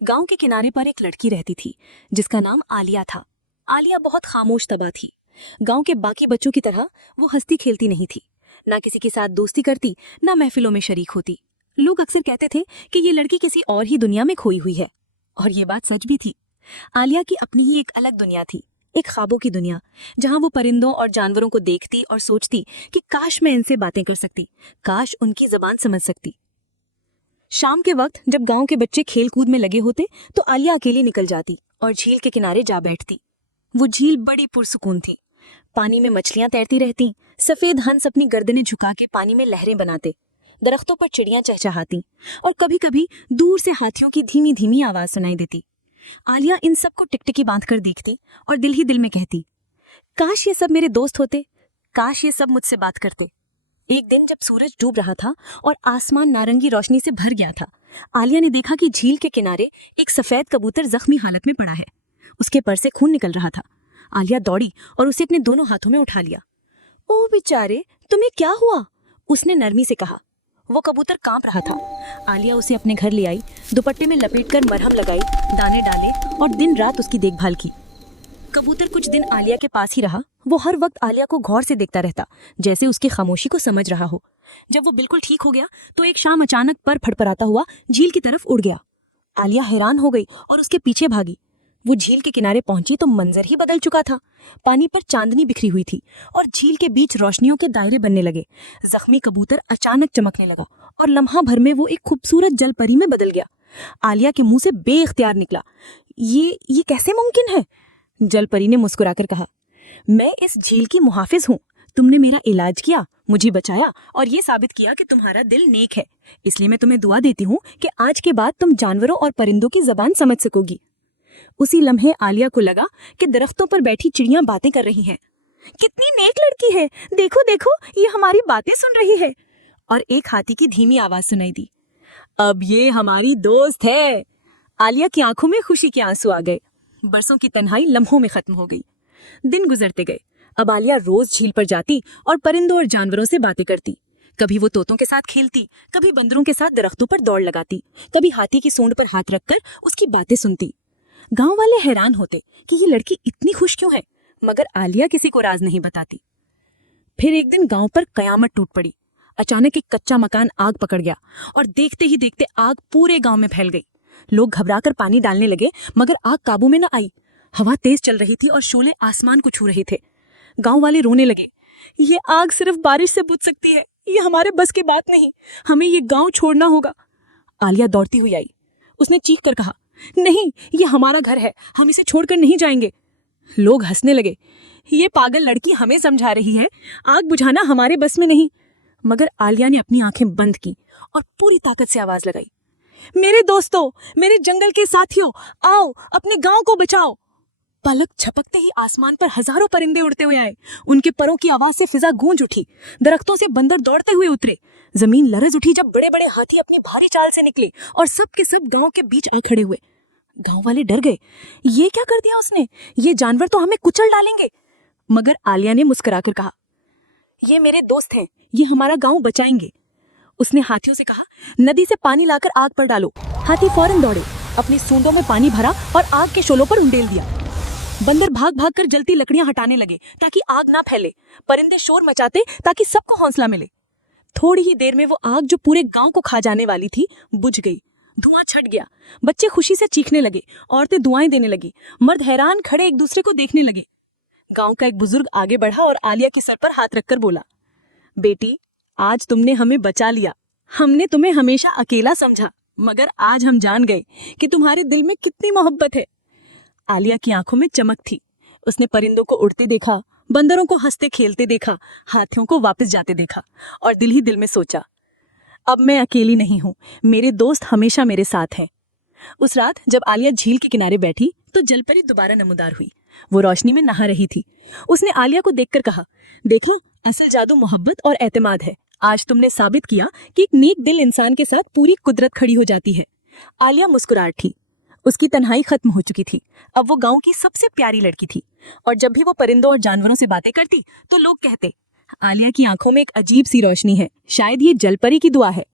गांव के किनारे पर एक लड़की रहती थी जिसका नाम आलिया था। आलिया बहुत खामोश तबा थी। गांव के बाकी बच्चों की तरह वो हंसती खेलती नहीं थी, ना किसी के साथ दोस्ती करती, ना महफिलों में शरीक होती। लोग अक्सर कहते थे कि ये लड़की किसी और ही दुनिया में खोई हुई है, और ये बात सच भी थी। आलिया की अपनी ही एक अलग दुनिया थी, एक ख्वाबों की दुनिया, जहां वो परिंदों और जानवरों को देखती और सोचती कि काश मैं इनसे बातें कर सकती, काश उनकी जबान समझ सकती। शाम के वक्त जब गांव के बच्चे खेल कूद में लगे होते तो आलिया अकेली निकल जाती और झील के किनारे जा बैठती। वो झील बड़ी पुरसुकून थी। पानी में मछलियां तैरती रहती, सफेद हंस अपनी गर्दनें झुका के पानी में लहरें बनाते, दरख्तों पर चिड़ियां चहचहाती और कभी कभी दूर से हाथियों की धीमी धीमी आवाज सुनाई देती। आलिया इन सबको टिकटिकी बांध कर देखती और दिल ही दिल में कहती, काश ये सब मेरे दोस्त होते, काश ये सब मुझसे बात करते। एक दिन जब सूरज डूब रहा था और आसमान नारंगी रोशनी से भर गया था, आलिया ने देखा कि झील के किनारे एक सफेद कबूतर जख्मी हालत में पड़ा है। उसके पर से खून निकल रहा था। आलिया दौड़ी और उसे अपने दोनों हाथों में उठा लिया। ओ बेचारे, तुम्हें क्या हुआ? उसने नरमी से कहा। वो कबूतर कांप रहा था। आलिया उसे अपने घर ले आई, दुपट्टे में लपेटकर मरहम लगाई, दाने डाले और दिन रात उसकी देखभाल की। कबूतर कुछ दिन आलिया के पास ही रहा। वो हर वक्त आलिया को गौर से देखता रहता, जैसे उसकी खामोशी को समझ रहा हो। जब वो बिल्कुल ठीक हो गया तो एक शाम अचानक पर फड़फड़ाता हुआ झील की तरफ उड़ गया। आलिया हैरान हो गई और उसके पीछे भागी। वो झील के किनारे पहुंची तो मंजर ही बदल चुका था। पानी पर चांदनी बिखरी हुई थी और झील के बीच रोशनियों के दायरे बनने लगे। जख्मी कबूतर अचानक चमकने लगा और लम्हा भर में वो एक खूबसूरत जल परी में बदल गया। आलिया के मुंह से बेइख्तियार निकला, ये कैसे मुमकिन है? जल परी ने मुस्कुराकर कहा, मैं इस झील की मुहाफिज हूँ। तुमने मेरा इलाज किया, मुझे बचाया और ये साबित किया कि तुम्हारा दिल नेक है। इसलिए मैं तुम्हें दुआ देती हूँ कि आज के बाद तुम जानवरों और परिंदों की जबान समझ सकोगी। उसी लम्हे आलिया को लगा कि दरख्तों पर बैठी चिड़ियां बातें कर रही हैं। कितनी नेक लड़की है, देखो देखो, ये हमारी बातें सुन रही है। और एक हाथी की धीमी आवाज सुनाई दी, अब ये हमारी दोस्त है। आलिया की आंखों में खुशी के आंसू आ गए। बरसों की तन्हाई लम्हों में खत्म हो गई। दिन गुजरते गए। अब आलिया रोज झील पर जाती और परिंदों और जानवरों से बातें करती। कभी वो तोतों के साथ खेलती, कभी बंदरों के साथ दरख्तों पर दौड़ लगाती, कभी हाथी की सूंड पर हाथ रखकर उसकी बातें सुनती। गांव वाले हैरान होते कि ये लड़की इतनी खुश क्यों है, मगर आलिया किसी को राज नहीं बताती। फिर एक दिन गांव पर कयामत टूट पड़ी। अचानक एक कच्चा मकान आग पकड़ गया और देखते ही देखते आग पूरे गांव में फैल गई। लोग घबराकर पानी डालने लगे, मगर आग काबू में न आई। हवा तेज चल रही थी और शोले आसमान को छू रहे थे। गांव वाले रोने लगे, ये आग सिर्फ बारिश से बुझ सकती है, ये हमारे बस की बात नहीं, हमें ये गांव छोड़ना होगा। आलिया दौड़ती हुई आई। उसने चीख कर कहा, नहीं, ये हमारा घर है, हम इसे छोड़कर नहीं जाएंगे। लोग हंसने लगे, ये पागल लड़की हमें समझा रही है, आग बुझाना हमारे बस में नहीं। मगर आलिया ने अपनी आंखें बंद की और पूरी ताकत से आवाज लगाई, मेरे दोस्तों, मेरे जंगल के साथियों, आओ अपने गांव को बचाओ। पलक झपकते ही आसमान पर हजारों परिंदे उड़ते हुए आए। उनके परों की आवाज से फिजा गूंज उठी। दरख्तों से बंदर दौड़ते हुए उतरे। जमीन लरज उठी जब बड़े बड़े हाथी अपनी भारी चाल से निकले और सब के सब गांव के बीच आ खड़े हुए। गांव वाले डर गए, ये क्या कर दिया उसने, ये जानवर तो हमें कुचल डालेंगे। मगर आलिया ने मुस्कुराकर कहा, ये मेरे दोस्त हैं, ये हमारा गांव बचाएंगे। उसने हाथियों से कहा, नदी से पानी लाकर आग पर डालो। हाथी फौरन दौड़े, अपनी सूंडों में पानी भरा और आग के शोलों पर उंडेल दिया। बंदर भाग भाग कर जलती लकड़ियां हटाने लगे ताकि आग ना फैले। परिंदे शोर मचाते ताकि सबको हौसला मिले। थोड़ी ही देर में वो आग जो पूरे गांव को खा जाने वाली थी बुझ गई। धुआं छट गया। बच्चे खुशी से चीखने लगे, औरतें दुआएं देने लगी, मर्द हैरान खड़े एक दूसरे को देखने लगे। गांव का एक बुजुर्ग आगे बढ़ा और आलिया के सर पर हाथ रखकर बोला, बेटी, आज तुमने हमें बचा लिया। हमने तुम्हें हमेशा अकेला समझा, मगर आज हम जान गए कि तुम्हारे दिल में कितनी मोहब्बत है। आलिया की आंखों में चमक थी। उसने परिंदों को उड़ते देखा, बंदरों को हंसते खेलते देखा, हाथियों को वापस जाते देखा और दिल ही दिल में सोचा, अब मैं अकेली नहीं हूं, मेरे दोस्त हमेशा मेरे साथ हैं। उस रात जब आलिया झील के किनारे बैठी तो जलपरी दोबारा नमूदार हुई। वो रोशनी में नहा रही थी। उसने आलिया को देखकर कहा, देखो, असल जादू मोहब्बत और एतमाद है। आज तुमने साबित किया कि एक नेक दिल इंसान के साथ पूरी कुदरत खड़ी हो जाती है। आलिया मुस्कुराहट थी। उसकी तन्हाई खत्म हो चुकी थी। अब वो गांव की सबसे प्यारी लड़की थी और जब भी वो परिंदों और जानवरों से बातें करती तो लोग कहते, आलिया की आंखों में एक अजीब सी रोशनी है, शायद ये जलपरी की दुआ है।